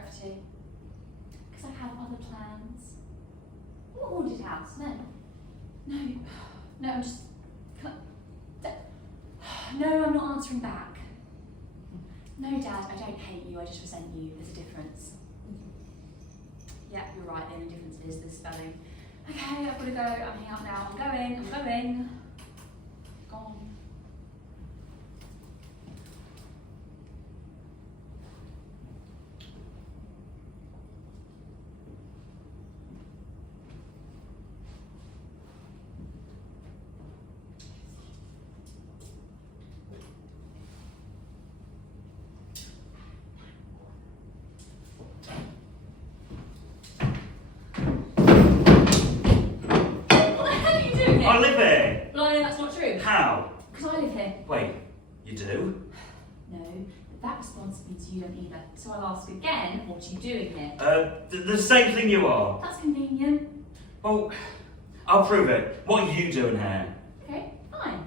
out for tea? Because I have other plans. What haunted house? No, I'm just... No, I'm not answering back. No, Dad, I don't hate you, I just resent you. There's a difference. Yeah, you're right, the only difference is the spelling. Okay, I've got to go, I'm heading out now. I'm going. Gone. I live here! Well, I know that's not true. How? Because I live here. Wait, you do? No, but that response means you don't either. So I'll ask again, what are you doing here? The same thing you are. That's convenient. Well, I'll prove it. What are you doing here? Okay, fine.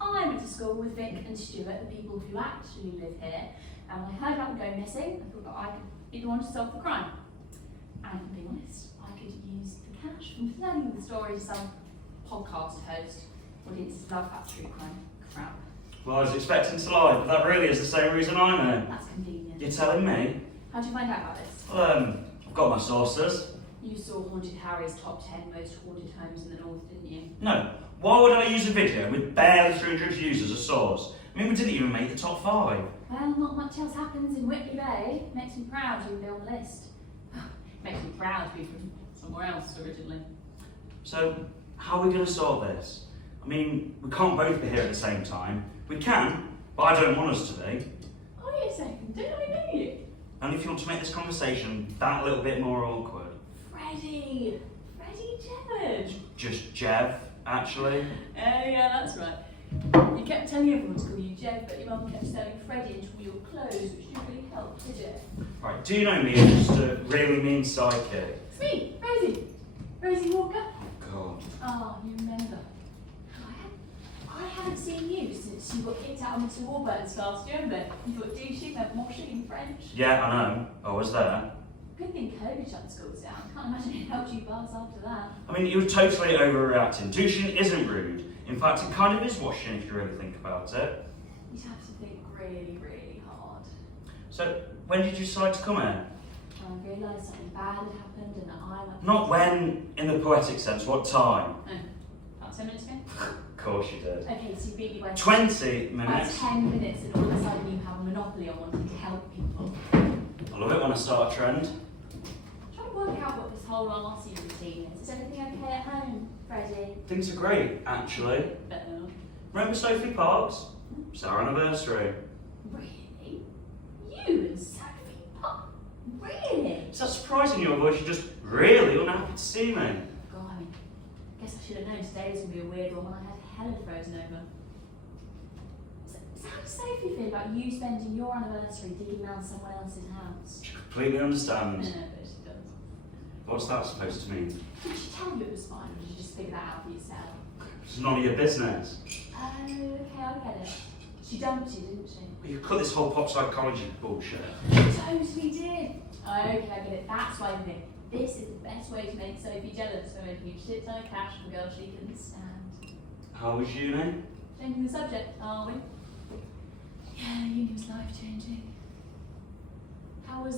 I went to school with Vic and Stuart, the people who actually live here, and when I heard about them going missing, I thought that I could be the one to solve the crime. And to be honest, I could use the cash from learning the story to some podcast host. Audiences love that true crime crap. Well, I was expecting to lie, but that really is the same reason I'm here. That's convenient. You're telling me? How'd you find out about this? I've got my sources. You saw Haunted Harry's top 10 most haunted homes in the north, didn't you? No. Why would I use a video with barely 300 views as a source? I mean, we didn't even make the top 5. Well, not much else happens in Whitley Bay. Makes me proud you would be on the list. Makes me proud to be from somewhere else originally. So, how are we going to sort this? I mean, we can't both be here at the same time. We can, but I don't want us to be. Oh, wait a second, don't I know you? Only if you want to make this conversation that little bit more awkward. Freddie Jevon. Just Jev, actually. Yeah, that's right. You kept telling everyone to call you Jev, but your mum kept selling Freddie into all your clothes, which didn't really help, did it? Right, do you know me as just a really mean psychic? It's me, Rosie. Rosie Walker. God. Oh, you remember. I haven't seen you since you got kicked out of Mr. Warburton's class, do you remember? You thought douchey meant moshing in French. Yeah, I know. I was there. Good thing COVID shut the schools down. Can't imagine it helped you pass after that. I mean, you were totally overreacting. Douching isn't rude. In fact, it kind of is washing if you really think about it. You'd have to think really, really hard. So, when did you decide to come here? I realised something bad had happened and that I went... Not when, in the poetic sense, what time? Oh, about 10 minutes ago? Of course you did. Okay, so you really went... 20 minutes? About 10 minutes and all of a sudden you have a monopoly on wanting to help people. I love it when I start a trend. I'm trying to work out what this whole arty routine is. Is everything okay at home, Freddie? Things are great, actually. Remember Sophie Parks? It's our anniversary. Really? You and Sophie Parks? Really? Is that surprising your voice? You're just really unhappy to see me. God, I mean, I guess I should have known today was going to be a weird one when I had Helen frozen over. So how does Sophie feel about you spending your anniversary digging around someone else's house? She completely understands. No, but she does. What's that supposed to mean? Did she tell you it was fine, or did you just figure that out for yourself? It's none of your business. Oh, okay, I get it. She dumped you, didn't she? Well, you cut this whole pop psychology bullshit. She totally did. Oh, okay, I get it. That's why you think this is the best way to make Sophie jealous. So making a shit ton of cash from a girl she can stand. How was uni? Changing the subject, are we? Yeah, uni was life changing. How was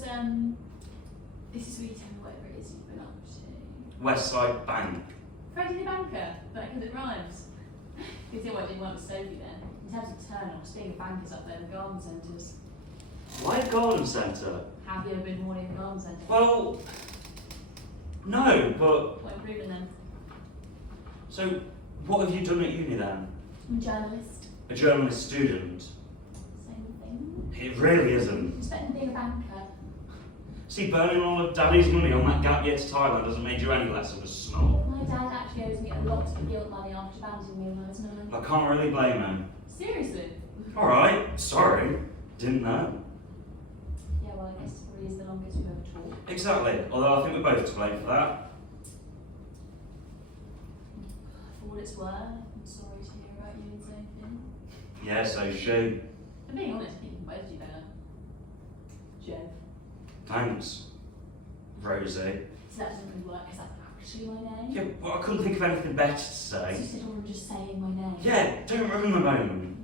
this is where you tell me whatever it is you've been up to. Westside Bank. Freddie the banker, but because it rhymes. You can see why I didn't work with Sophie then. In terms of turn-offs, being a banker's up there in the garden centres. Why a garden centre? Have you ever been horny in the garden centre? Well, no, but... What improving then? So, what have you done at uni then? I'm a journalist. A journalist student? Same thing. It really isn't. It's better than being a banker. See, burning all of Daddy's money on that gap year to Thailand doesn't make you any less of a snob. My dad actually owes me a lot of guilt money after abandoning me when I was 9. I can't really blame him. Seriously? Alright, sorry. Didn't know. Yeah, well, I guess it probably is the longest we've ever talked. Exactly, although I think we're both to blame for that. For what it's worth, I'm sorry to hear about you and Sophie. Yeah, so she. For being honest, I think both do better. Jev. Thanks, Rosie. So that doesn't really work, is that actually my name? Yeah, well, I couldn't think of anything better to So say. you said, oh, I'm just saying my name. Yeah, don't ruin the moment.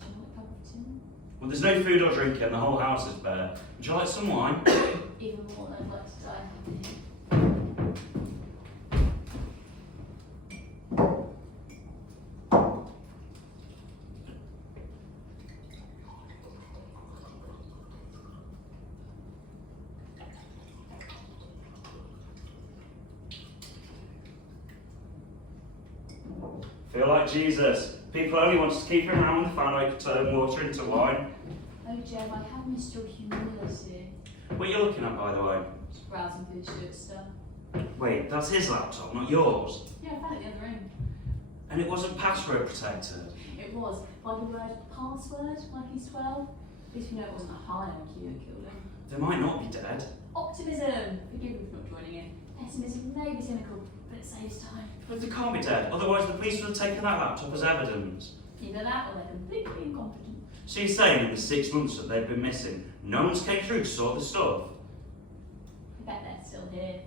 Do you want a cup of tea? Well, there's no food or drink and the whole house is bare. Would you like some wine? Even more than I'd like to die. Feel like Jesus. People only wanted to keep him around when they found out he could turn water into wine. Oh, Jev, I have missed your humility. What are you looking at, by the way? Just browsing through the shit stuff. Wait, that's his laptop, not yours. Yeah, I found it in the other room. And it wasn't password protected. It was. By the word password, like he's 12. At least we know it wasn't a high IQ that killed him. They might not be dead. Optimism! Forgive me for not joining in. Pessimism may be cynical, but it saves time. But they can't be dead, otherwise the police would have taken that laptop as evidence. Either that or they're completely incompetent. So you're saying in the 6 months that they've been missing, no one's came through to sort the stuff? I bet they're still here,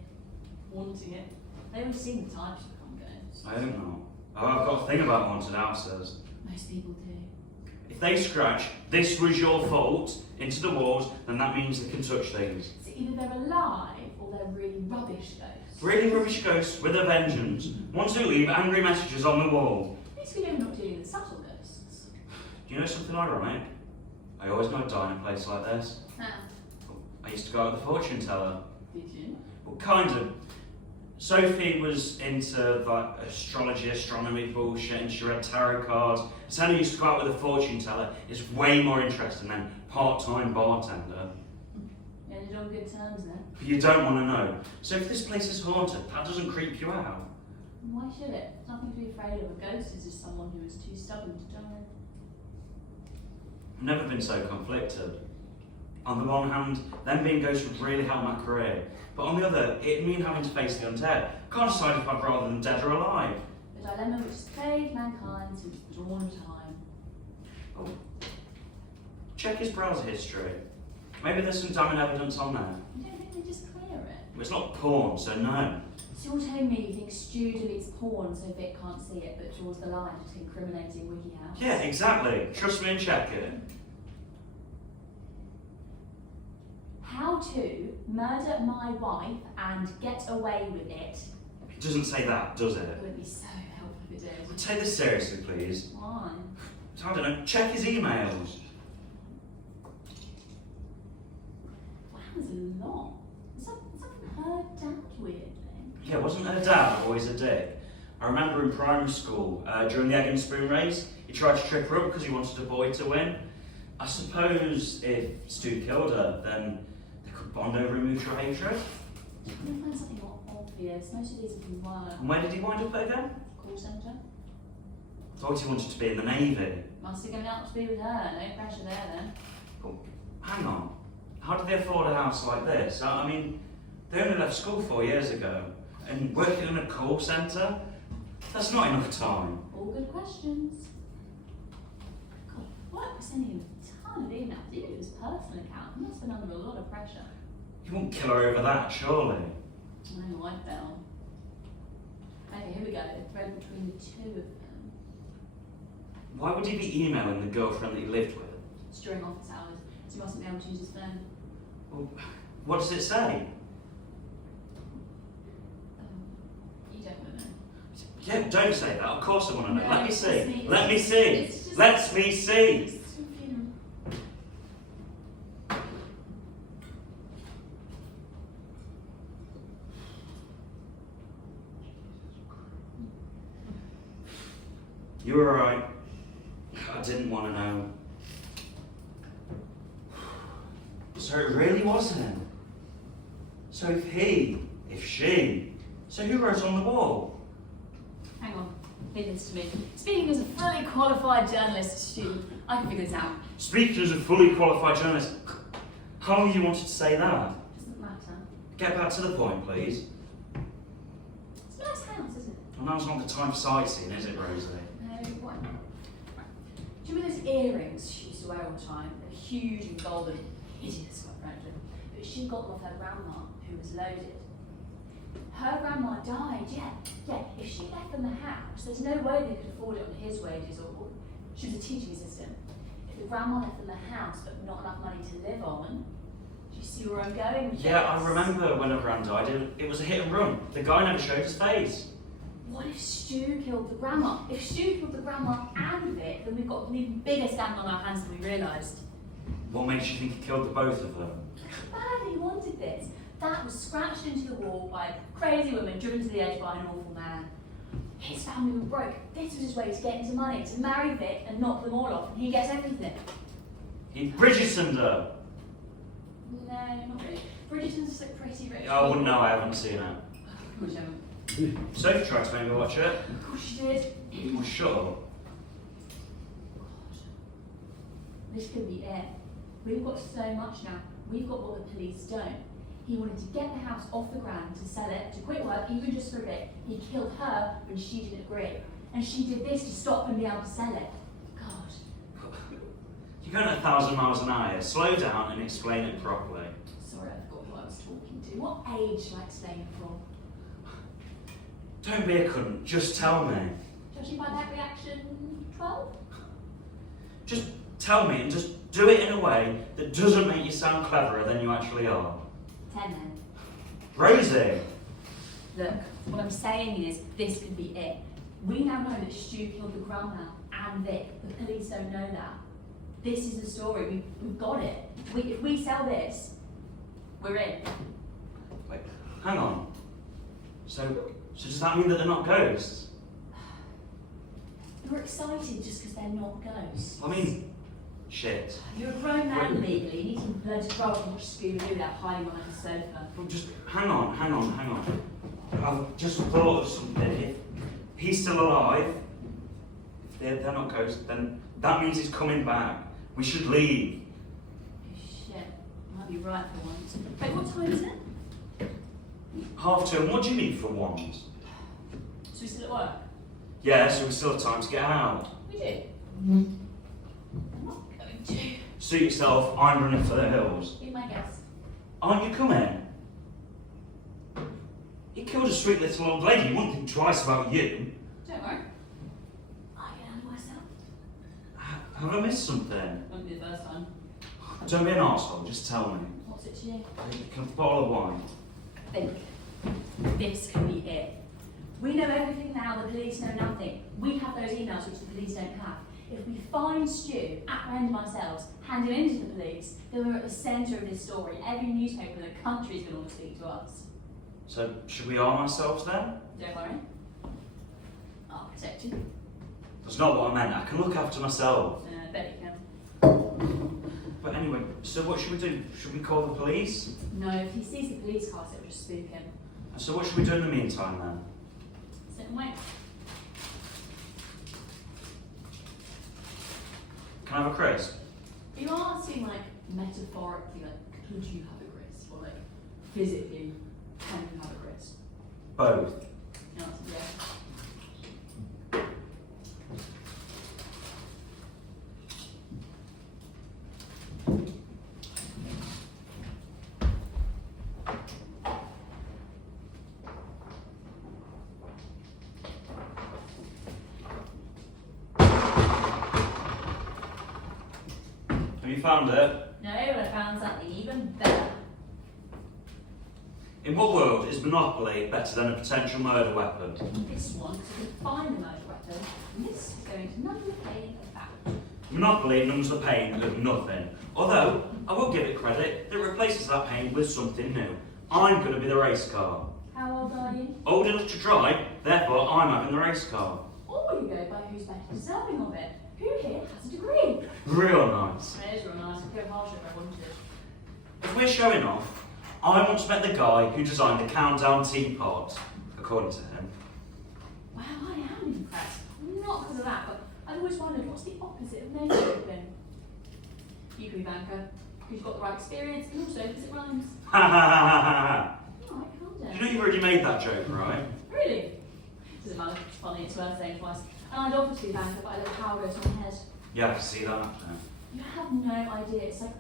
wanting it. They've already seen the types of become ghosts. I hope not. Oh, I've got a thing about haunted houses. Most people do. If they scratch, this was your fault, into the walls, then that means they can touch things. So either they're alive or they're really rubbish ghosts. Really rubbish ghosts with a vengeance. Ones who leave angry messages on the wall. At least we know we're not dealing with subtle ghosts. Do you know something ironic? I always know I'd die in a place like this. How? I used to go out with a fortune teller. Did you? Well, kind of. Sophie was into like astrology, astronomy bullshit, and she read tarot cards. Sandy used to go out with a fortune teller. It's way more interesting than part-time bartender. You ended on good terms then. But you don't want to know. So if this place is haunted, that doesn't creep you out. Why should it? There's nothing to be afraid of. A ghost is just someone who is too stubborn to die. I've never been so conflicted. On the one hand, them being ghosts would really help my career. But on the other, it'd mean having to face the undead. Can't decide if I'd rather them dead or alive. The dilemma which has plagued mankind since the dawn of time. Oh. Check his browser history. Maybe there's some damning evidence on there. You don't think they just clear it? It's not porn, so no. So you're telling me you think Stu deletes porn so Vic can't see it, but draws the line at incriminating WikiHouse? Yeah, exactly. Trust me and check it. How to murder my wife and get away with it. It doesn't say that, does It it? would be so helpful if it did. Take this seriously, please. Why? I don't know. Check his emails. Wow, there's a lot. Is that her dad weirdly? Yeah, wasn't her dad always a dick? I remember in primary school, during the egg and spoon race, he tried to trip her up because he wanted a boy to win. I suppose if Stu killed her, then they could bond over mutual hatred. I'm going to find something more obvious. Most of these have been work. And where did he wind up again? Call centre. Thought he wanted to be in the Navy. Must have gone out to be with her. No pressure there then. Well, hang on. How did they afford a house like this? I mean, they only left school 4 years ago. And working in a call centre? That's not enough time. All good questions. God, work was sending him a ton of emails. Even to his personal account. He must have been under a lot of pressure. You won't kill her over that, surely. I know, I fell. Okay, here we go. The thread between the two of them. Why would he be emailing the girlfriend that he lived with? It's during office hours, so he mustn't be able to use his phone. Well, what does it say? You don't want to know. Yeah, don't say that. Of course I want to know. No, Let me it's see. just me. Let me It's see. just- Let me see. It's just a feeling. You were right. I didn't want to know. So it really was him. So if she, so who wrote on the wall? Hang on, leave this to me. Speaking as a fully qualified journalist student, I can figure this out. Speaking as a fully qualified journalist, how long you wanted to say that? Doesn't matter. Get back to the point, please. It's a nice house, isn't it? Well, now's not the time for sightseeing, is it, Rosie? No, what? Right. Do you remember those earrings she used to wear all the time. They were huge and golden, hideous, quite frankly. But she got them off her grandma, who was loaded. Her grandma died, yeah. If she left them the house, there's no way they could afford it on his wages, or she was a teaching assistant. If the grandma left them the house, but not enough money to live on, do you see where I'm going with Yeah, this? I remember when her gran died, it was a hit and run. The guy never showed his face. What if Stu killed the grandma? If Stu killed the grandma and Vic, then we've got an even bigger scandal on our hands than we realised. What makes you think he killed the both of them? How badly he wanted this. That was scratched into the wall by a crazy woman driven to the edge by an awful man. His family were broke. This was his way to get into money, to marry Vic and knock them all off, and he gets everything. He Bridgertoned her. No, not really. Bridgerton's like pretty rich. I wouldn't know, I haven't seen it. Of course you haven't. Sophie tried to make me watch it. Of course she did. Well, shut up. God. This could be it. We've got so much now. We've got what the police don't. He wanted to get the house off the ground, to sell it, to quit work, even just for a bit. He killed her when she didn't agree. And she did this to stop him being able to sell it. God. You're going at 1,000 miles an hour. Slow down and explain it properly. Sorry, I forgot who I was talking to. What age should I explain it from? Don't be a cunt, just tell me. Judging by that reaction, 12? Just tell me and just do it in a way that doesn't make you sound cleverer than you actually are. 10 then. Rosie! Look, what I'm saying is, this could be it. We now know that Stu killed the grandma and Vic. The police don't know that. This is the story. We've got it. If we sell this, we're in. Wait, hang on. So does that mean that they're not ghosts? You're excited just because they're not ghosts. I mean, shit. You're a grown man legally. You need to learn to grow up and watch Scooby-Doo without hiding behind a sofa. Well, just hang on. I've just thought of something. If he's still alive, if they're not ghosts, then that means he's coming back. We should leave. Shit, I might be right for once. Wait, what time is it? 2:30. What do you mean for once? So we still at work? Yeah, so we still have time to get out. We do. I'm not going to. Suit yourself, I'm running for the hills. Be my guest. Aren't you coming? You killed a sweet little old lady, you wouldn't think twice about you. Don't worry. I can handle myself. Have I missed something? Won't be the first time. Don't be an arsehole, just tell me. What's it to you? Can a bottle of wine? Think. This could be it. We know everything now, the police know nothing. We have those emails which the police don't have. If we find Stu, apprehend ourselves, hand him into the police, then we're at the centre of this story. Every newspaper in the country is going to want to speak to us. So, should we arm ourselves then? Don't worry. I'll protect you. That's not what I meant, I can look after myself. I bet you can. But anyway, so what should we do? Should we call the police? No, if he sees the police cars, it will just spook him. So what should we do in the meantime then? Sit and wait. Can I have a crisp? Are you asking, like, metaphorically, like, could you have a crisp? Or, like, physically, can you have a crisp? Both. The answer is yes. Have you found it? No, but I found something even better. In what world is Monopoly better than a potential murder weapon? This one, because we can find the murder weapon, and this is going to numb the pain of that. Monopoly numbs the pain of nothing. Although, I will give it credit, it replaces that pain with something new. I'm going to be the race car. How old are you? Old enough to drive, therefore I'm having the race car. Or you go by who's better deserving of it. Who here has a degree? Real nice. It is real nice. I'd go harsher if I wanted. If we're showing off, I want to bet the guy who designed the countdown teapot, according to him. Wow, I am impressed. Not because of that, but I've always wondered what's the opposite of nature been. You could be banker, because you've got the right experience, and also because it rhymes. Ha ha ha ha ha! Alright, calm down. You know you've already made that joke, right? Really? Doesn't matter, it's funny, it's worth saying twice. And I'd offer to be banker, but I let power go to my head. Yeah, I can see that. You have no idea. It's like,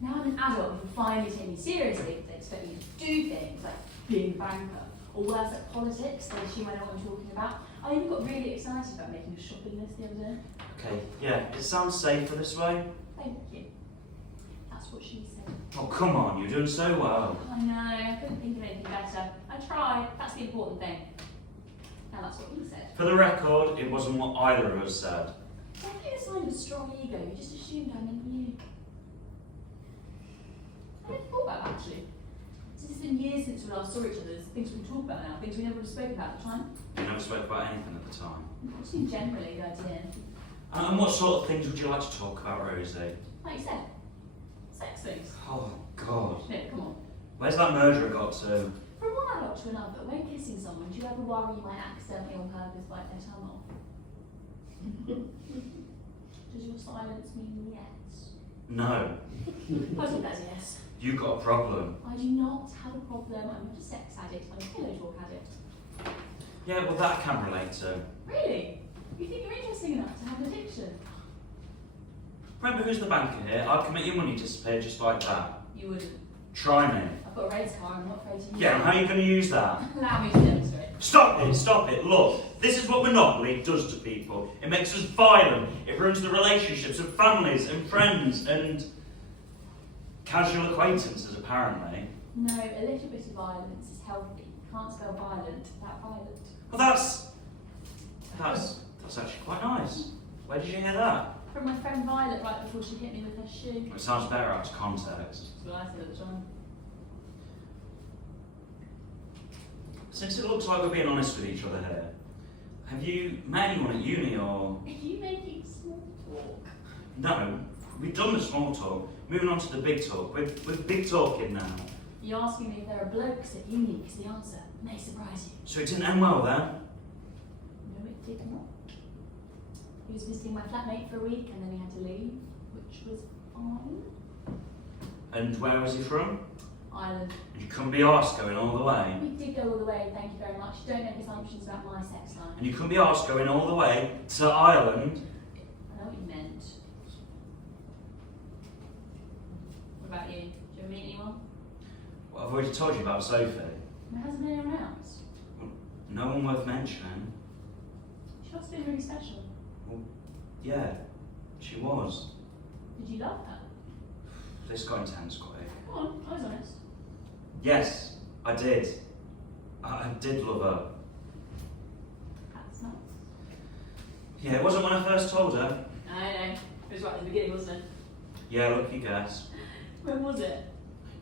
now I'm an adult who finally take me seriously. They expect me to do things like being a banker, or worse, like politics. They assume I know what I'm talking about. I even got really excited about making a shopping list the other day. Okay, yeah, it sounds safer this way. Thank you. That's what she said. Oh, come on, you're doing so well. I know, I couldn't think of anything better. I tried, that's the important thing. Now that's what he said. For the record, it wasn't what either of us said. Don't get a sign of a strong ego, you just assumed I meant you. I never thought about that actually. It's been years since we last saw each other. There's things we can talk about now, things we never would have spoken about at the time. We never spoke about anything at the time. Just in generally, the idea. And what sort of things would you like to talk about, Rosie? Like you said, sex things. Oh, God. No, come on. Where's that murderer got to? From one adult to another, when kissing someone, do you ever worry you might accidentally on purpose bite their tongue off? Does your silence mean yes? No. I think that's a yes. You've got a problem. I do not have a problem. I'm not a sex addict. I'm a pillow talk addict. Yeah, well, that I can relate to. Really? You think you're interesting enough to have an addiction? Remember who's the banker here? I'd commit your money disappear just like that. You wouldn't. Try me. I've got a race car. I'm not afraid to use Yeah, and how are you going to use that? Allow me to demonstrate. Stop it. Look, this is what Monopoly does to people. It makes us violent. It ruins the relationships of families and friends and casual acquaintances, apparently. No, a little bit of violence is healthy. You can't spell violent without violent. Well, that's actually quite nice. Where did you hear that? From my friend Violet right before she hit me with her shoe. It sounds better out of context. That's what I said at the time. Since it looks like we're being honest with each other here, have you met anyone at uni or... Are you making small talk? No, we've done the small talk. Moving on to the big talk. We're big talking now. You're asking me if there are blokes at uni, because the answer may surprise you. So it didn't end well then? No, it did not. He was visiting my flatmate for a week and then he had to leave, which was fine. And where was he from? Ireland. And you couldn't be arsed going all the way. We did go all the way, thank you very much. Don't make assumptions about my sex life. And you couldn't be arsed going all the way to Ireland. I know what you meant. What about you? Did you ever meet anyone? Well, I've already told you about Sophie. There hasn't been anyone else. No one worth mentioning. She must have been really special. Yeah, she was. Did you love her? This got intense quick. Come on, I was honest. Yes, I did. I did love her. That's nice. Yeah, it wasn't when I first told her. I know. It was right at the beginning, wasn't it? Yeah, lucky guess. When was it?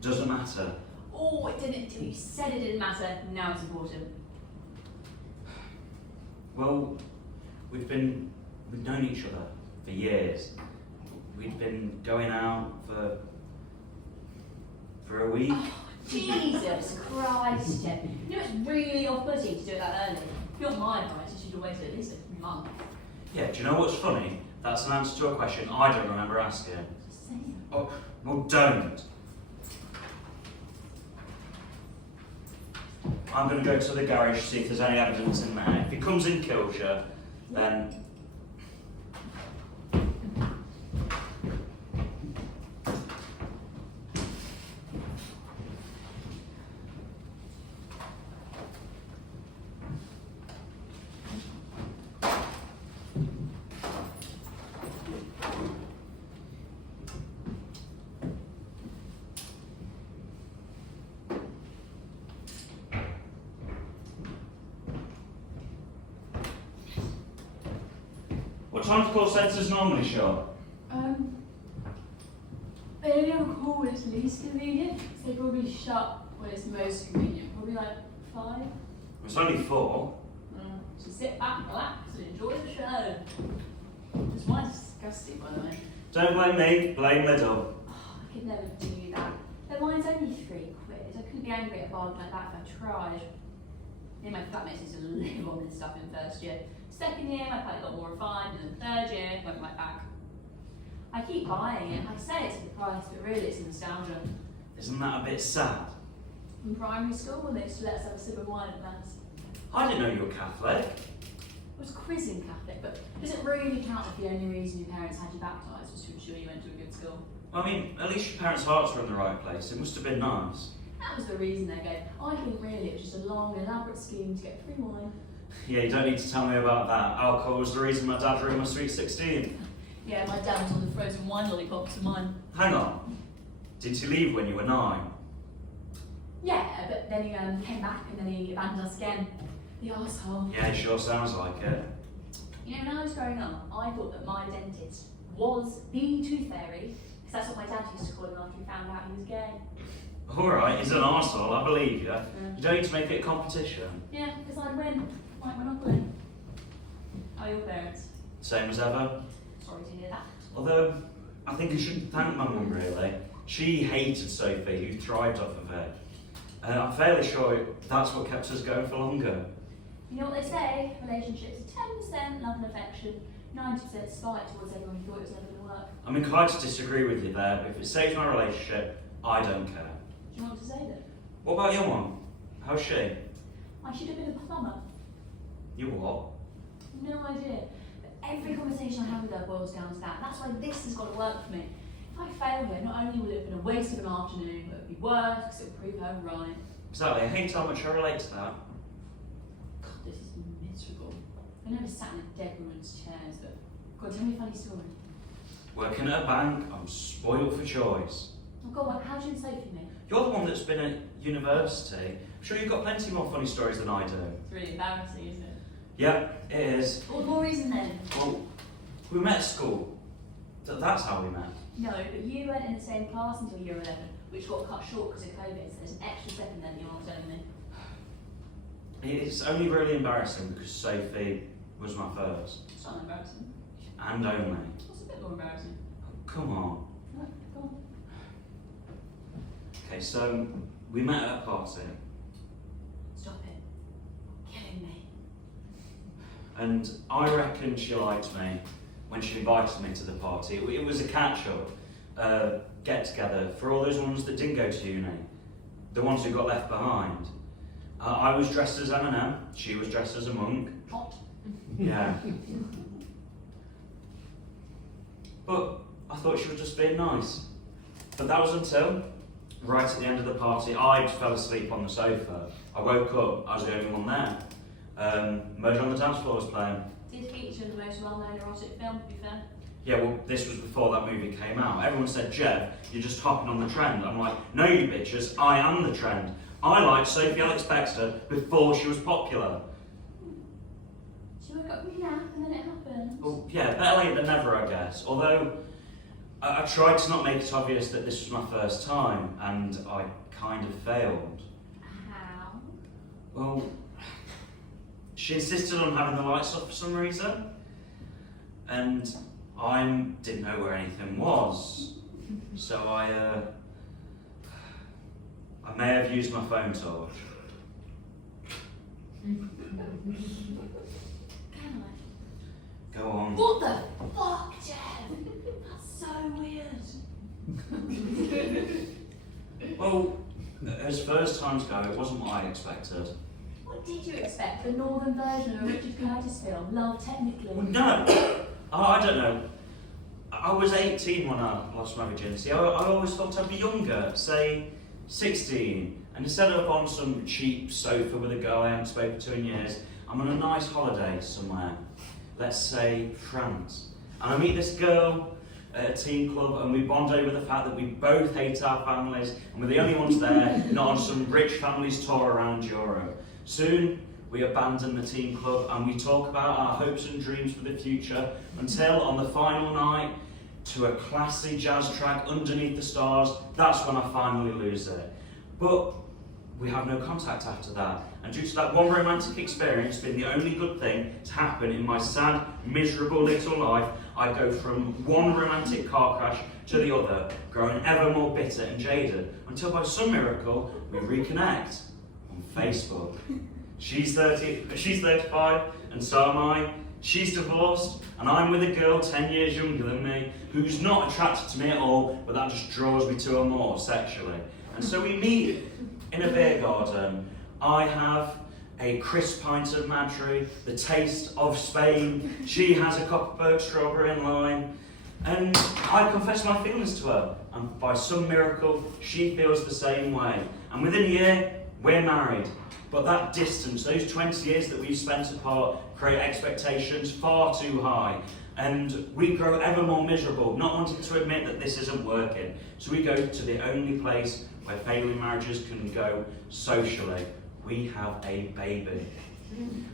Doesn't matter. Oh, it didn't until you said it didn't matter. Now it's important. Well, we've known each other for years. We'd been going out for a week. Oh, Jesus Christ, Jeff. You know it's really off-putting to do it that early. If you're my advice, you should have waited at least a month. Yeah, do you know what's funny? That's an answer to a question I don't remember asking. Just say it. Oh, well, don't. I'm going to go to the garage to see if there's any evidence in there. If he comes in kills you, then... What time do call centres normally show? They only have a call when it's least convenient, so they probably shut when it's most convenient. Probably like 5. It's only 4. So sit back, relax, and enjoy the show. This wine's disgusting, by the way. Don't blame me, blame the dog. Oh, I could never do that. The wine's only £3. I couldn't be angry at a bargain like that if I tried. Me and my flatmates used to live on this stuff in first year. Second year, my palate got more refined, and then third year, went right back. I keep buying it. I say it's the price, but really it's nostalgia. Isn't that a bit sad? In primary school, when they used to let us have a sip of wine at mass. I didn't know you were Catholic. was quizzing Catholic, but does it really count if the only reason your parents had you baptised was to ensure you went to a good school? I mean, at least your parents' hearts were in the right place. It must have been nice. That was the reason they gave. I think really it was just a long, elaborate scheme to get free wine. Yeah, you don't need to tell me about that. Alcohol was the reason my dad ruined my sweet 16. Yeah, my dad was on the frozen wine lollipops of mine. Hang on. Did you leave when you were 9? Yeah, but then he came back and then he abandoned us again. The arsehole. Yeah, it sure sounds like it. You know, when I was growing up, I thought that my dentist was the tooth fairy, because that's what my dad used to call him after he found out he was gay. Alright, he's an arsehole, I believe you. You don't need to make it a competition. Yeah, because I'd win. Like Monopoly. How are your parents? Same as ever. Sorry to hear that. Although, I think I shouldn't thank my mum really. She hated Sophie, who thrived off of it. And I'm fairly sure that's what kept us going for longer. You know what they say? Relationships are 10% love and affection, 90% spite towards everyone who thought it was never going to work. I'm inclined to disagree with you there, but if it saves my relationship, I don't care. Do you want to say that? What about your mum? How's she? I should have been a plumber. You what? No idea. But every conversation I have with her boils down to that. That's why this has got to work for me. If I fail here, not only will it have been a waste of an afternoon, but it would be worse because it will prove her right. Exactly, I hate how much I relate to that. God, this is miserable. I never sat in a dead woman's chairs, but God, tell me a funny story. Working at a bank, I'm spoiled for choice. Oh God, how do you and Sophie meet? You're the one that's been at university. I'm sure you've got plenty more funny stories than I do. It's really embarrassing, isn't it? Yeah, it is. All the more reason then. Well, we met at school. That's how we met. No, but you went in the same class until year 11, which got cut short because of COVID, so there's an extra second then you're not telling me. It's only really embarrassing because Sophie was my first. It's not embarrassing. And only. What's a bit more embarrassing? Come on. No, go on. Okay, so we met at a party. Stop it. You're killing me. And I reckon she liked me when she invited me to the party. It was a catch-up, get-together for all those ones that didn't go to uni, the ones who got left behind. I was dressed as Eminem, she was dressed as a monk. Hot. Yeah. But I thought she was just being nice. But that was until, right at the end of the party, I fell asleep on the sofa. I woke up, I was the only one there. Murder on the Dance Floor was playing. Did feature the most well-known erotic film, to be fair. Yeah, well, this was before that movie came out. Everyone said, Jev, you're just hopping on the trend. I'm like, no, you bitches, I am the trend. I liked Sophie Alex-Bextor before she was popular. She woke up from your nap and then it happened. Well, yeah, better late than never, I guess. Although, I tried to not make it obvious that this was my first time, and I kind of failed. How? Well, she insisted on having the lights off for some reason, and I didn't know where anything was, so I may have used my phone torch. Can I? Go on. What the fuck, Jev? That's so weird. Well, as first times go, it wasn't what I expected. What did you expect? The northern version of a Richard Curtis film, Love Technically? Well, no! I don't know. I was 18 when I lost my virginity. I always thought I'd be younger, say 16. And instead of on some cheap sofa with a girl I haven't spoken to in years, I'm on a nice holiday somewhere. Let's say France. And I meet this girl at a teen club and we bond over the fact that we both hate our families and we're the only ones there, not on some rich family's tour around Europe. Soon, we abandon the teen club and we talk about our hopes and dreams for the future until on the final night, to a classy jazz track underneath the stars, that's when I finally lose it. But we have no contact after that. And due to that one romantic experience being the only good thing to happen in my sad, miserable little life, I go from one romantic car crash to the other, growing ever more bitter and jaded, until by some miracle, we reconnect on Facebook. She's 35, and so am I. She's divorced, and I'm with a girl 10 years younger than me, who's not attracted to me at all, but that just draws me to her more sexually. And so we meet in a beer garden. I have a crisp pint of Madry, the taste of Spain. She has a Copperberg strawberry and lime. And I confess my feelings to her, and by some miracle, she feels the same way. And within a year, we're married. But that distance, those 20 years that we've spent apart, create expectations far too high. And we grow ever more miserable, not wanting to admit that this isn't working. So we go to the only place where failing marriages can go socially. We have a baby.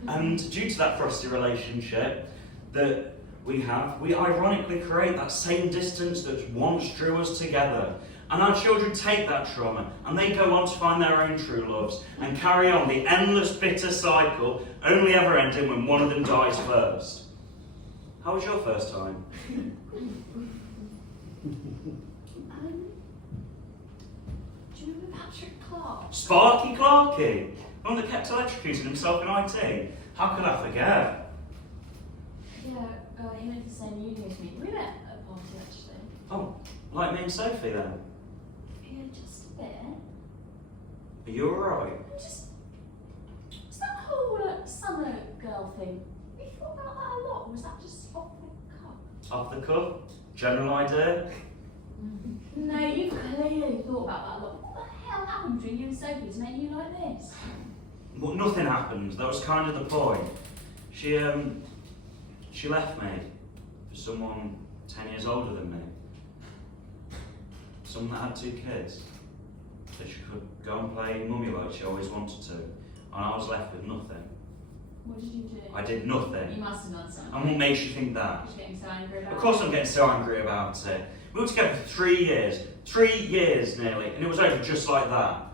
And due to that frosty relationship that we ironically create that same distance that once drew us together. And our children take that trauma and they go on to find their own true loves and carry on the endless bitter cycle, only ever ending when one of them dies first. How was your first time? Do you remember Patrick Clark? Sparky Clarky, the one that kept electrocuting himself in IT. How could I forget? Yeah, he went to the same uni as me. We met at a party actually. Oh, like me and Sophie then? Yeah, just a bit. Are you alright? Just that whole summer girl thing. Have you thought about that a lot, or was that just off the cuff? Off the cuff? General idea? No, you've clearly thought about that a lot. What the hell happened between you and Sophie to make you like this? Well, nothing happened. That was kind of the point. She left me for someone 10 years older than me. Someone that had 2 kids. So she could go and play mummy like she always wanted to. And I was left with nothing. What did you do? I did nothing. You must have done something. And what makes you think that? You're getting so angry about it. Of course I'm getting so angry about it. We were together for 3 years. 3 years nearly. And it was over just like that.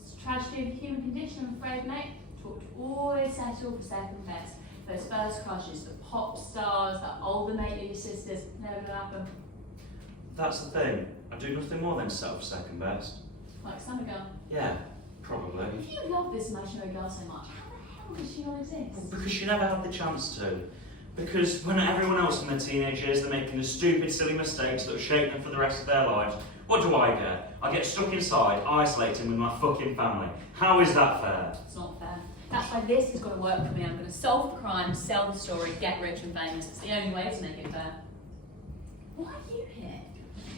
It's a tragedy of the human condition, I'm afraid, mate. Taught to always settle for second best. Those first crushes, the pop stars, that older mate of your sisters, never gonna happen. That's the thing. I do nothing more than settle for second best. Like Summer Girl. Yeah, probably. If you love this imaginary girl so much, how the hell does she not exist? Because she never had the chance to. Because when everyone else in their teenage years, they're making the stupid, silly mistakes that will shape them for the rest of their lives, what do I get? I get stuck inside, isolating with my fucking family. How is that fair? It's not fair. That's why this is going to work for me. I'm going to solve the crime, sell the story, get rich and famous. It's the only way to make it fair. Why are you here?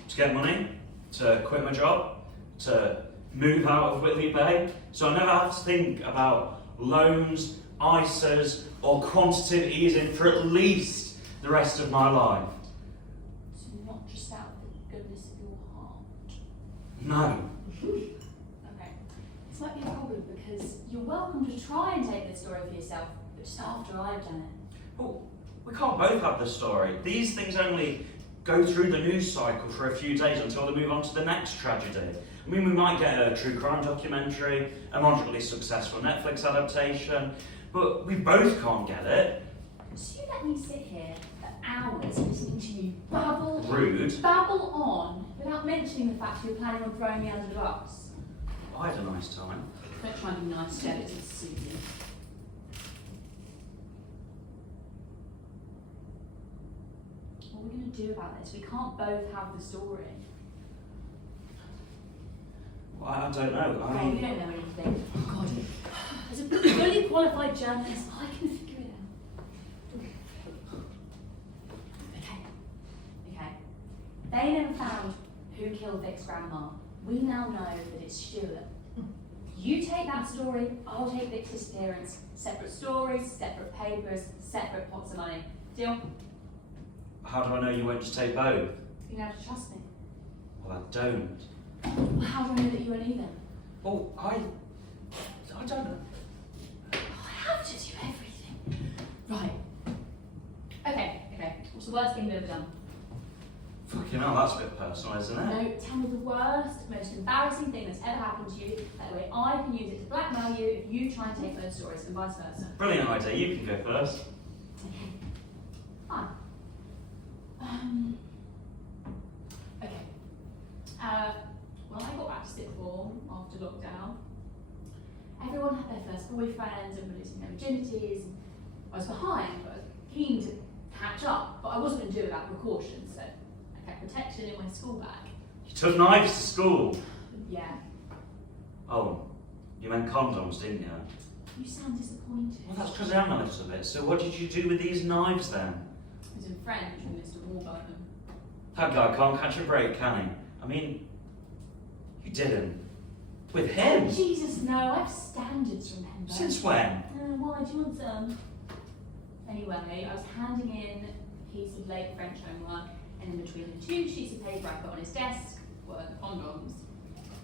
To get money, to quit my job, to move out of Whitley Bay, so I never have to think about loans, ISAs, or quantitative easing for at least the rest of my life. So not just out of the goodness of your heart. No. Okay. This might be a problem because you're welcome to try and take this story for yourself, but just after I've done it. Well, we can't both have the story. These things only go through the news cycle for a few days until they move on to the next tragedy. I mean, we might get a true crime documentary, a moderately successful Netflix adaptation, but we both can't get it. So you let me sit here for hours listening to you babble on without mentioning the fact you're planning on throwing me under the bus. I had a nice time. Don't try and be nice, Jeff, it's Susie. What are we going to do about this? We can't both have the story. Well, I don't know. Oh, you don't know anything. Oh, God. As a fully qualified journalist, I can figure it out. Okay. They never found who killed Vic's grandma. We now know that it's Stuart. You take that story, I'll take Vic's disappearance. Separate stories, separate papers, separate pots of money. Deal? How do I know you won't just take both? You have to trust me. Well, I don't. Well, how do I know that you won't either? Oh, I don't know. I have to do everything. Right. Okay. What's the worst thing you've ever done? Fucking hell, that's a bit personal, isn't it? No, tell me the worst, most embarrassing thing that's ever happened to you. That way I can use it to blackmail you if you try and take those stories and vice versa. Brilliant idea, you can go first. Okay. Fine. Okay. Well, I got back to sixth form after lockdown. Everyone had their first boyfriends and were losing their virginities. I was behind, but I was keen to catch up, but I wasn't going to do it without precaution, so I kept protection in my school bag. You took knives to school? Yeah. Oh, you meant condoms, didn't you? You sound disappointed. Well, that's because I am a little bit. So what did you do with these knives then? It was in French and Mr. Warburton. That guy can't catch a break, can he? I mean, you didn't. With him? Oh, Jesus, no, I have standards, remember? Since when? Why, do you want some? Anyway, I was handing in a piece of late French homework, and in between the 2 sheets of paper I put on his desk were the condoms.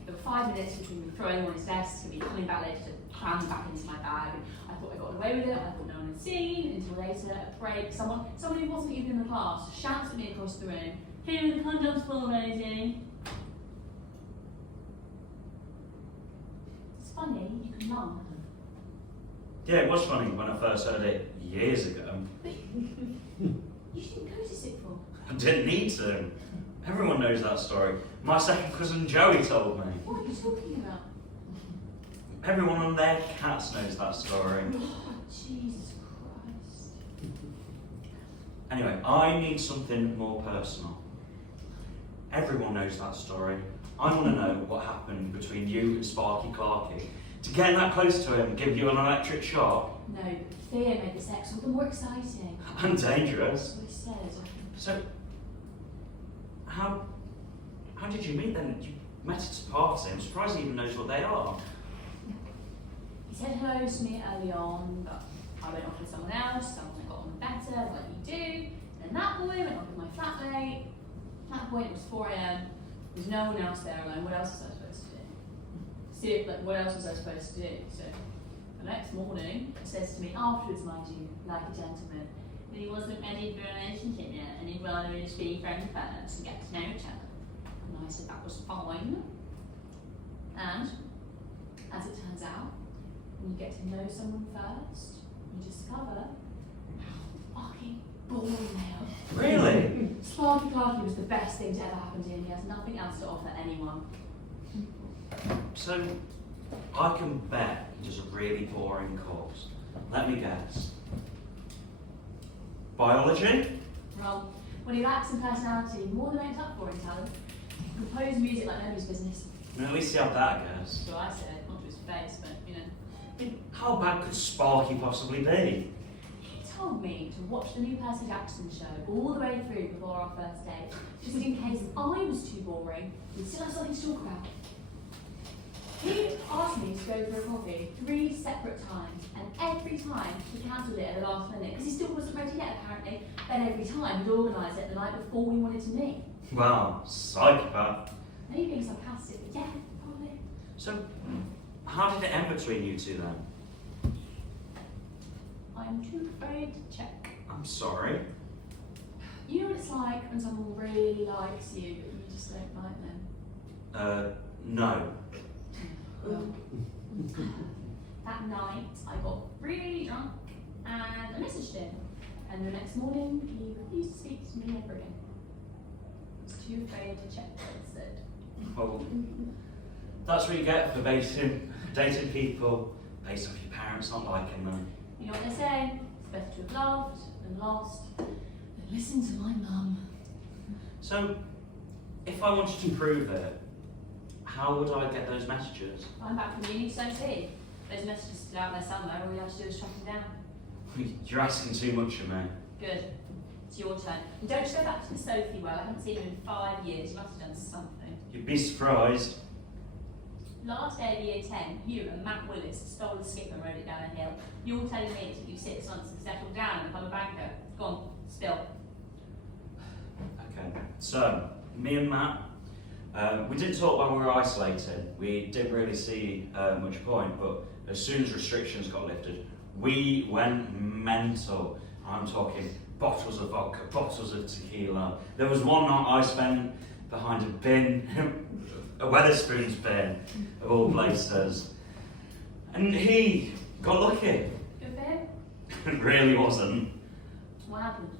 There were 5 minutes between me throwing them on his desk and me coming back later to cram them back into my bag. I thought I got away with it, I thought no one had seen, until later, at a break, someone who wasn't even in the class shouts at me across the room, "Here are the condoms for Rosie." It's funny, you can laugh. Yeah, it was funny when I first heard it years ago. But you didn't notice it for. I didn't need to. Everyone knows that story. My second cousin Joey told me. What are you talking about? Everyone on their cats knows that story. Oh, Jesus Christ. Anyway, I need something more personal. Everyone knows that story. I want to know what happened between you and Sparky Clarky. To get that close to him, give you an electric shock. No, fear made the sex all the more exciting. And dangerous. That's what he said. So, how did you meet them? You met at a party. I'm surprised he even knows what they are. He said hello to me early on, but I went off with someone else, someone that got on better, like you do. And that boy went off with my flatmate. At that point, it was 4 a.m. There was no one else there alone. What else was I supposed to do? See, like, what else was I supposed to do? So, the next morning, he says to me, afterwards, mind you, like a gentleman, that he wasn't ready for a relationship yet, and he'd rather just be friends first and get to know each other. And I said that was fine. And, as it turns out, when you get to know someone first, you discover how fucking boring they are. Really? Sparky Clarky was the best thing to ever happen to him. He has nothing else to offer anyone. So, I can bet he does a really boring course. Let me guess. Biology? Wrong. When he lacks in personality, more than makes up for in talent. He can compose music like nobody's business. I mean, at least he had that, I guess. That's what I said, not to his face, but you know. I mean, how bad could Sparky possibly be? He told me to watch the new Percy Jackson show all the way through before our first date, just in case I was too boring, we'd still have something to talk about. He asked me to go for a coffee 3 separate times, and every time he cancelled it at the last minute because he still wasn't ready yet, apparently. Then every time he'd organise it the night before we wanted to meet. Wow, psychopath. Maybe being sarcastic, but yeah, probably. So, how did it end between you two then? I'm too afraid to check. I'm sorry. You know what it's like when someone really likes you, but you just don't like them? No. Well, that night I got really drunk and I messaged him. And the next morning he refused to speak to me ever again. I was too afraid to check what it said. Well, that's what you get for dating people based off your parents not liking them. You know what they say? It's better to have loved than lost than listen to my mum. So, if I wanted to prove it, how would I get those messages? I'm back from uni, so see. Those messages are still out there somewhere, all you have to do is track them down. You're asking too much of me. Good. It's your turn. And don't just go back to the Sophie well. I haven't seen you in 5 years. You must have done something. You'd be surprised. Last day of year 10, you and Matt Willis stole a skip and rode it down a hill. You're telling me it took you 6 months to settle down and become a banker. Go on, spill. Okay, so, me and Matt, we didn't talk while we were isolated. We didn't really see much point, but as soon as restrictions got lifted, we went mental. I'm talking bottles of vodka, bottles of tequila. There was one night I spent behind a bin, a Wetherspoon's bin, of all places. And he got lucky. Good for him? It really wasn't. What happened?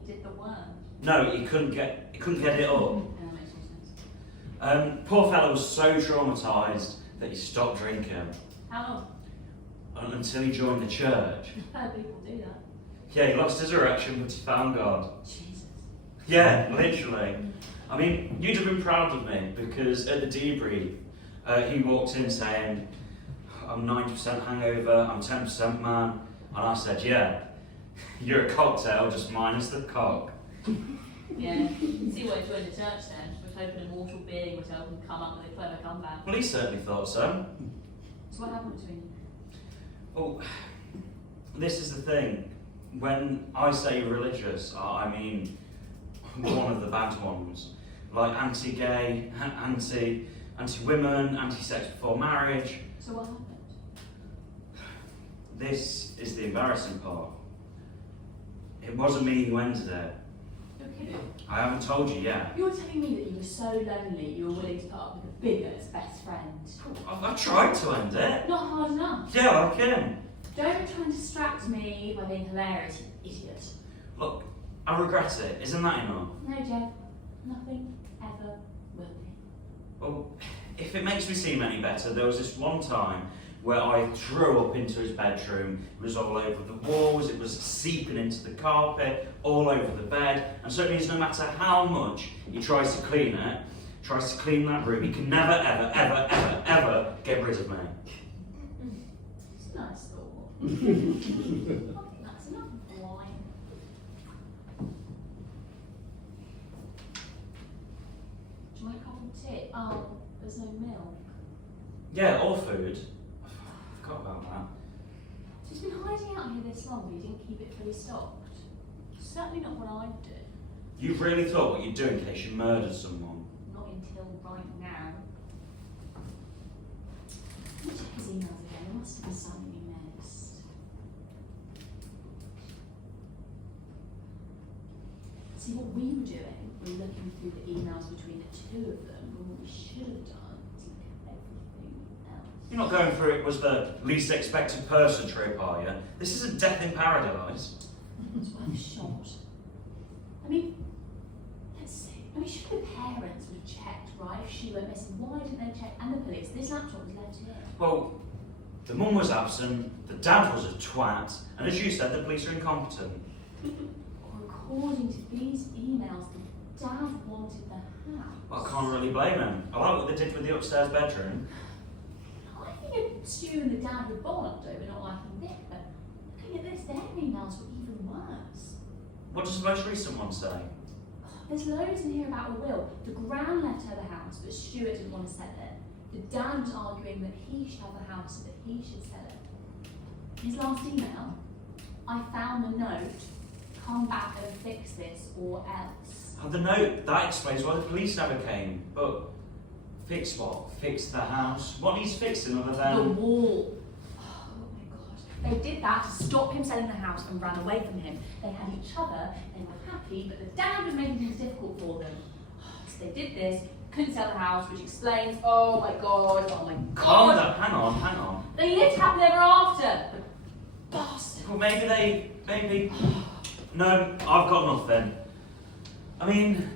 He did the worm. No, he couldn't get it up. Yeah, that makes more sense. Poor fellow was so traumatised that he stopped drinking How long? until he joined the church. I've heard people do that. Yeah, he lost his erection, but he found God. Jesus. Yeah, literally. I mean, you'd have been proud of me because at the debrief, he walked in saying, I'm 90% hangover, I'm 10% man. And I said, yeah, you're a cocktail, just minus the cock. Yeah, see why he joined the church then. She was hoping a mortal being would help him come up with a clever comeback. Well, he certainly thought so. So what happened between you? Well, this is the thing. When I say religious, I mean one of the bad ones. Like anti-gay, anti-women, anti-sex before marriage. So what happened? This is the embarrassing part. It wasn't me who ended it. You're kidding. I haven't told you yet. You're telling me that you were so lonely you were willing to put up with the biggest best friend. I tried to end it. Not hard enough. Yeah, like him. Don't try and distract me by being hilarious, you idiot. Look, I regret it. Isn't that enough? No, Jev. Nothing ever will be. Well, if it makes me seem any better, there was this one time where I threw up into his bedroom. It was all over the walls, it was seeping into the carpet, all over the bed, and so it means no matter how much he tries to clean it, tries to clean that room, he can never, ever, ever, ever, ever get rid of me. It's a nice thought. I think that's enough wine. Do you want a cup of tea? Oh, there's no milk. Yeah, or food. I forgot about that. So you've been hiding out here this long, but you didn't keep it fully stocked. Certainly not what I do. You really thought what you'd do in case you murdered someone? Not until right now. Let me check his emails again. There must have been something we missed. See, what we were doing, we were looking through the emails between the two of them, and what we should have done was look at everything else. You're not going through it was the least expected person trip, are you? This isn't death in paradise. It's worth a shot. I mean, let's see. I mean, surely the parents would have checked, right, if she went missing. Why didn't they check? And the police. This laptop was left here. Well, the mum was absent, the dad was a twat, and as you said, the police are incompetent. Or according to these emails, the dad wanted the house. Well, I can't really blame him. I like what they did with the upstairs bedroom. I think Stu and the dad would bond over not liking Vic, but looking at this, their emails were even worse. What does the most recent one say? There's loads in here about a will. The Gran left her the house, but Stuart didn't want to sell it. The dad was arguing that he should have the house so that he should sell it. His last email, I found the note, come back and fix this or else. Oh, the note, that explains why the police never came. But fix what? Fix the house? What needs fixing other than... The wall. Oh my god. They did that to stop him selling the house and ran away from him. They had each other, they were happy, but the dad was making things difficult for them. So they did this, couldn't sell the house, which explains, oh my god. Calm down, hang on. They lived happily ever after. The bastard. Well, maybe... No, I've got nothing. I mean,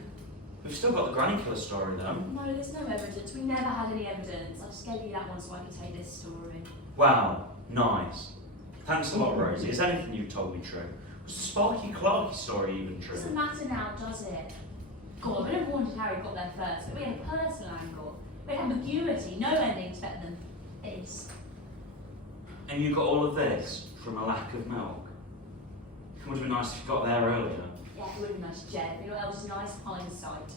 we've still got the granny killer story though. No, there's no evidence. We never had any evidence. I just gave you that one so I could take this story. Wow, nice. Thanks a lot, Rosie. Is anything you've told me true? Was the Sparky Clarky story even true? Doesn't matter now, does it? God, we never wanted how he got there first, but we had a personal angle. We had ambiguity. No ending's better than this. And you got all of this from a lack of milk? It would have been nice if you got there earlier. Yeah, it would have been nice, Jed. You know what else is nice? Hindsight.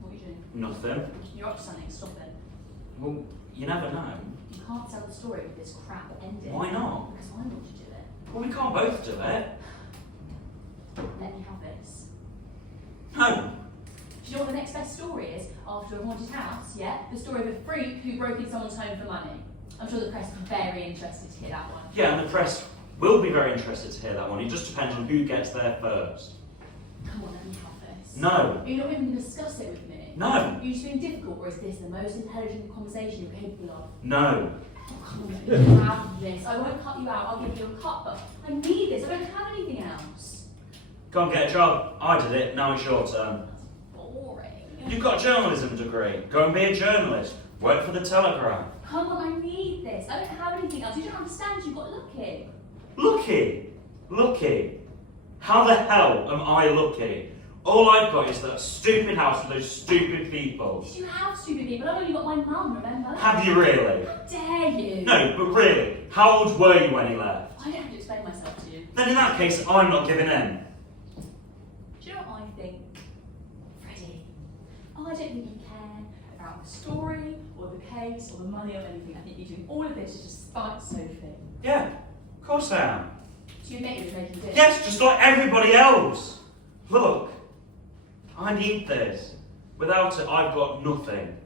What are you doing? Nothing. You're up to something. Stop it. Well, you never know. You can't tell the story with this crap ending. Why not? Because I want to do it. Well, we can't both do it. Let me have this. No. Do you know what the next best story is after a haunted house? Yeah? The story of a freak who broke into someone's home for money. I'm sure the press will be very interested to hear that one. Yeah, and the press will be very interested to hear that one. It just depends on who gets there first. Come on, let me have this. No. You're not even going to discuss it with me? No. You're just being difficult, or is this the most intelligent conversation you're capable of? No. Oh, come on, let me have this. I won't cut you out, I'll give you a cut, but I need this. I don't have anything else. Go and get a job. I did it, now it's your turn. That's boring. You've got a journalism degree. Go and be a journalist. Work for the Telegraph. Come on, I need this. I don't have anything else. You don't understand, you've got lucky. Lucky? Lucky? How the hell am I lucky? All I've got is that stupid house with those stupid people. Did you have stupid people? I've only got my mum, remember? Have you really? How dare you? No, but really, how old were you when he left? I don't have to explain myself to you. Then in that case, I'm not giving in. Do you know what I think? Freddie, I don't think you care about the story, or the case, or the money, or anything. I think you're doing all of this to just spite Sophie. Yeah, of course I am. Do you admit you're making this? Yes, just like everybody else. Look, I need this. Without it, I've got nothing.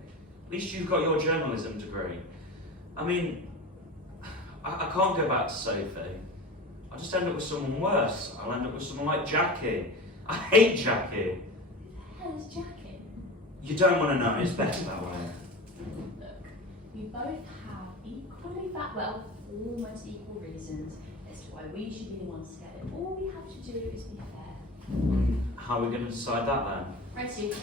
At least you've got your journalism degree. I mean, I can't go back to Sophie. I'll just end up with someone worse. I'll end up with someone like Jackie. I hate Jackie. Who the hell is Jackie? You don't want to know, it's better that way. Look, we both have equally well, almost equal reasons as to why we should be the ones to get it. All we have to do is be fair. How are we going to decide that then? Rosie.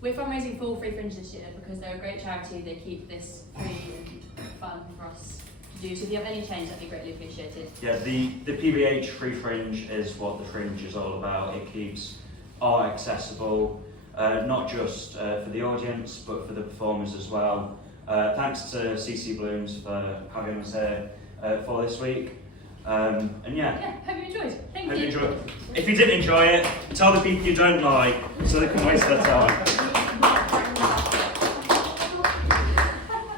We're fundraising for Fringe this year because they're a great charity. They keep this free and fun for us to do. So if you have any change, that'd be greatly appreciated. Yeah, the PBH Free Fringe is what the Fringe is all about. It keeps art accessible, not just for the audience, but for the performers as well. Thanks to CC Blooms for having us here for this week. And yeah. Hope you enjoyed. Thank you. Hope you enjoyed. If you didn't enjoy it, tell the people you don't like so they can waste their time.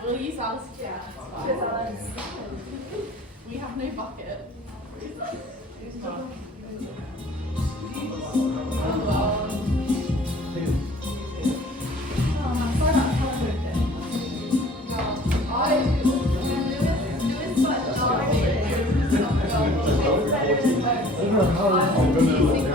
Will you sound scared? We have no bucket. I don't know how I'm gonna